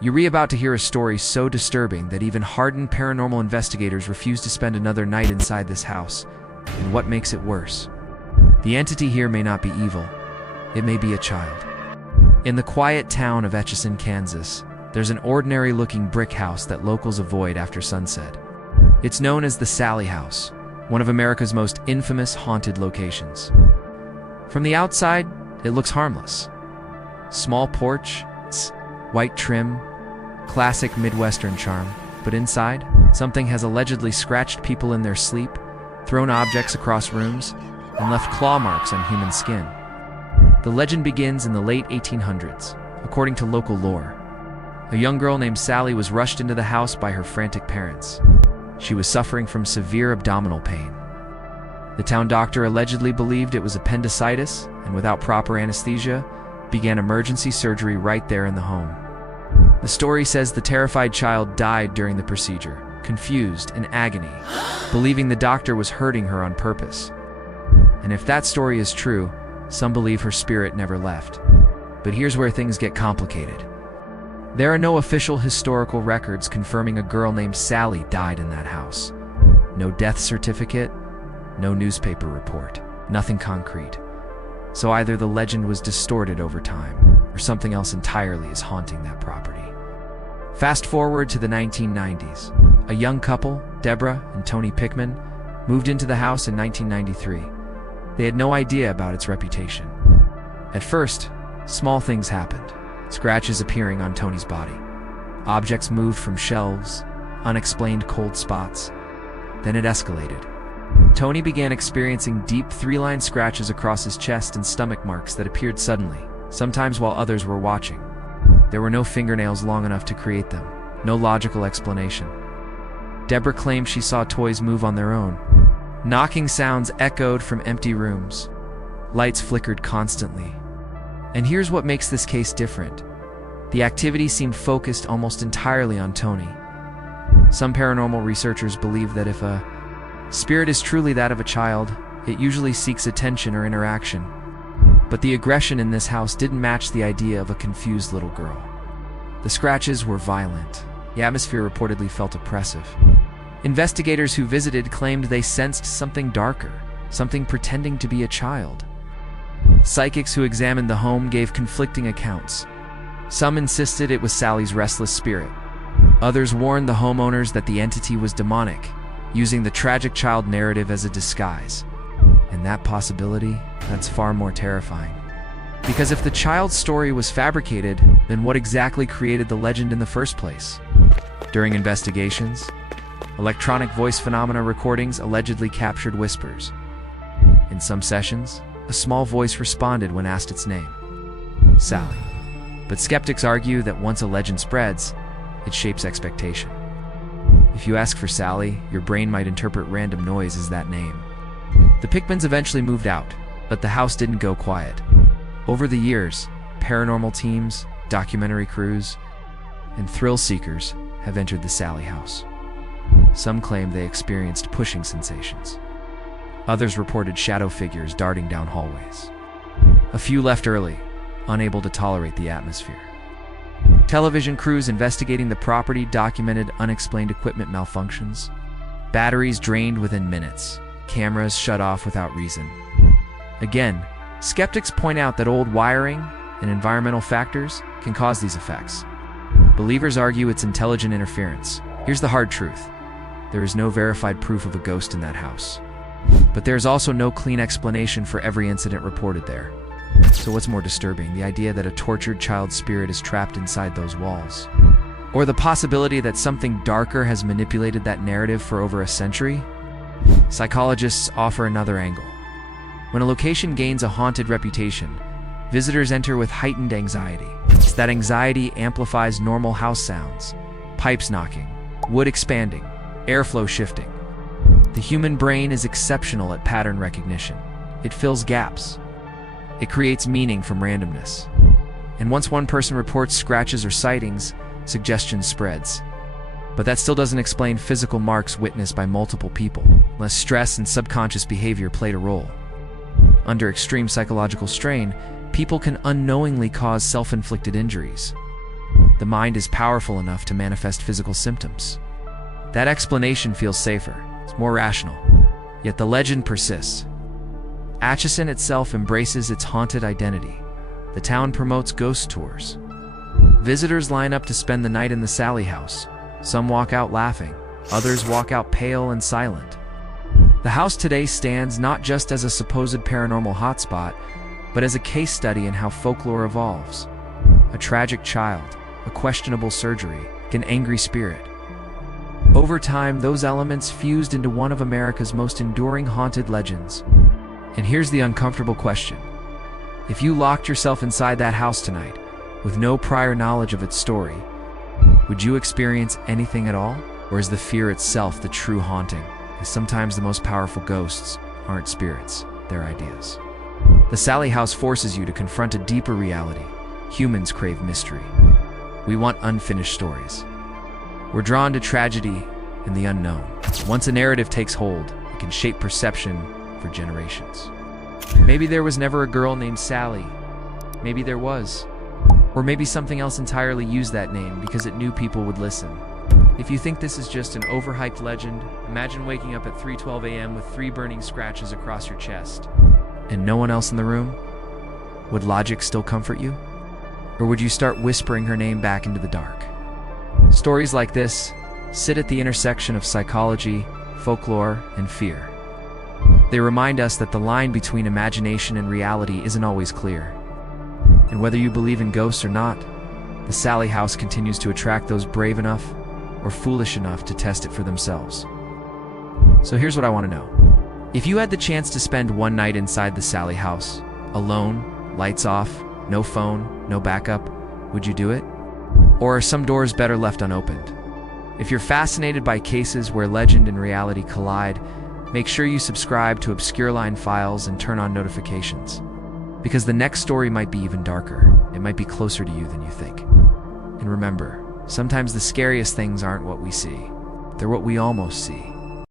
You're about to hear a story so disturbing that even hardened paranormal investigators refuse to spend another night inside this house. And what makes it worse? The entity here may not be evil. It may be a child. In the quiet town of Atchison, Kansas, there's an ordinary-looking brick house that locals avoid after sunset. It's known as the Sallie House, one of America's most infamous haunted locations. From the outside, it looks harmless. Small porch, white trim, classic Midwestern charm. But inside, something has allegedly scratched people in their sleep, thrown objects across rooms, and left claw marks on human skin. The legend begins in the late 1800s, according to local lore. A young girl named Sallie was rushed into the house by her frantic parents. She was suffering from severe abdominal pain. The town doctor allegedly believed it was appendicitis, and without proper anesthesia, began emergency surgery right there in the home. The story says the terrified child died during the procedure, confused, in agony, believing the doctor was hurting her on purpose. And if that story is true, some believe her spirit never left. But here's where things get complicated. There are no official historical records confirming a girl named Sallie died in that house. No death certificate, no newspaper report, nothing concrete. So either the legend was distorted over time, or something else entirely is haunting that property. Fast forward to the 1990s. A young couple, Deborah and Tony Pickman, moved into the house in 1993. They had no idea about its reputation. At first, small things happened. Scratches appearing on Tony's body. Objects moved from shelves, unexplained cold spots. Then it escalated. Tony began experiencing deep three-line scratches across his chest and stomach marks that appeared suddenly, sometimes while others were watching. There were no fingernails long enough to create them, no logical explanation. Deborah claimed she saw toys move on their own. Knocking sounds echoed from empty rooms. Lights flickered constantly. And here's what makes this case different. The activity seemed focused almost entirely on Tony. Some paranormal researchers believe that if a spirit is truly that of a child, it usually seeks attention or interaction. But the aggression in this house didn't match the idea of a confused little girl. The scratches were violent. The atmosphere reportedly felt oppressive. Investigators who visited claimed they sensed something darker, something pretending to be a child. Psychics who examined the home gave conflicting accounts. Some insisted it was Sallie's restless spirit. Others warned the homeowners that the entity was demonic, using the tragic child narrative as a disguise. And that possibility, that's far more terrifying. Because if the child's story was fabricated, then what exactly created the legend in the first place? During investigations, electronic voice phenomena recordings allegedly captured whispers. In some sessions, a small voice responded when asked its name, Sallie. But skeptics argue that once a legend spreads, it shapes expectation. If you ask for Sallie, your brain might interpret random noise as that name. The Pickmans eventually moved out, but the house didn't go quiet. Over the years, paranormal teams, documentary crews, and thrill seekers have entered the Sallie House. Some claim they experienced pushing sensations. Others reported shadow figures darting down hallways. A few left early, unable to tolerate the atmosphere. Television crews investigating the property documented unexplained equipment malfunctions. Batteries drained within minutes. Cameras shut off without reason. Again, skeptics point out that old wiring and environmental factors can cause these effects. Believers argue it's intelligent interference. Here's the hard truth. There is no verified proof of a ghost in that house. But there's also no clean explanation for every incident reported there. So what's more disturbing, the idea that a tortured child's spirit is trapped inside those walls? Or the possibility that something darker has manipulated that narrative for over a century? Psychologists offer another angle. When a location gains a haunted reputation, visitors enter with heightened anxiety. That anxiety amplifies normal house sounds, pipes knocking, wood expanding, airflow shifting. The human brain is exceptional at pattern recognition. It fills gaps. It creates meaning from randomness. And once one person reports scratches or sightings, suggestion spreads. But that still doesn't explain physical marks witnessed by multiple people, unless stress and subconscious behavior played a role. Under extreme psychological strain, people can unknowingly cause self-inflicted injuries. the mind is powerful enough to manifest physical symptoms. That explanation feels safer. It's more rational. Yet the legend persists. Atchison itself embraces its haunted identity. The town promotes ghost tours. Visitors line up to spend the night in the Sallie House. Some walk out laughing. Others walk out pale and silent. The house today stands not just as a supposed paranormal hotspot, but as a case study in how folklore evolves. A tragic child, a questionable surgery, an angry spirit. Over time, those elements fused into one of America's most enduring haunted legends. And here's the uncomfortable question. If you locked yourself inside that house tonight, with no prior knowledge of its story, would you experience anything at all? Or is the fear itself the true haunting? Because sometimes the most powerful ghosts aren't spirits, they're ideas. The Sallie House forces you to confront a deeper reality. Humans crave mystery. We want unfinished stories. We're drawn to tragedy and the unknown. Once a narrative takes hold, it can shape perception for generations. Maybe there was never a girl named Sallie. Maybe there was. Or maybe something else entirely used that name because it knew people would listen. If you think this is just an overhyped legend, imagine waking up at 3:12 a.m. with 3 burning scratches across your chest. And no one else in the room? Would logic still comfort you? Or would you start whispering her name back into the dark? Stories like this sit at the intersection of psychology, folklore, and fear. They remind us that the line between imagination and reality isn't always clear. And whether you believe in ghosts or not, the Sallie House continues to attract those brave enough or foolish enough to test it for themselves. So here's what I want to know. If you had the chance to spend one night inside the Sallie House, alone, lights off, no phone, no backup, would you do it? Or are some doors better left unopened? If you're fascinated by cases where legend and reality collide, make sure you subscribe to ObscureLine files and turn on notifications. Because the next story might be even darker. It might be closer to you than you think. And remember, sometimes the scariest things aren't what we see. They're what we almost see.